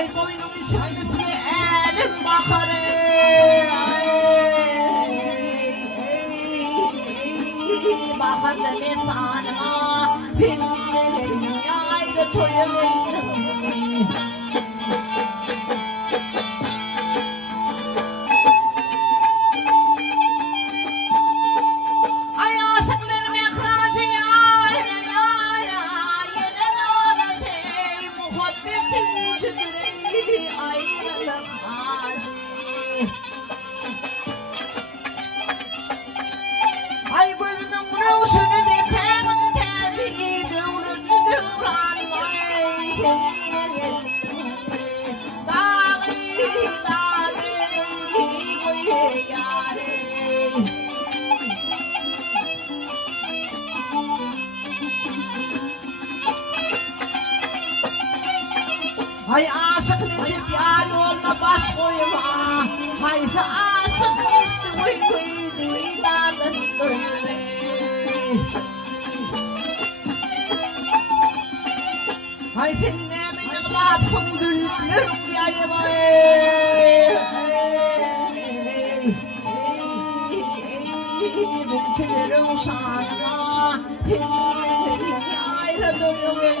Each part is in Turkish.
Ay boynum içindeki elim bakarı. Bakar da ne tanıma. Senin ayrı toyum. Ay gözümün ruşunu dipemin teci dövülün dövran vay dağı dağı yâre. Hay aşık Necip yar yoluna baş koyma. Haydi aşık işte uykuyu dağılın böyle. Hay seninle mi yıklattım güllerim yayımayı. Bilgilerim şanına seninle ayrı dönüyorum.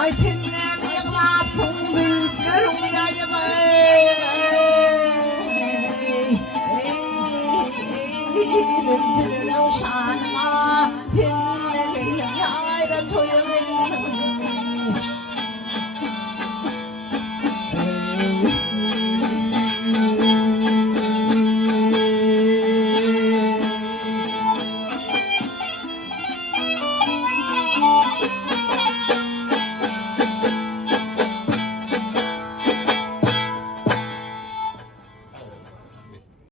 Ay seninle mi yıklattım güllerim yayımayı.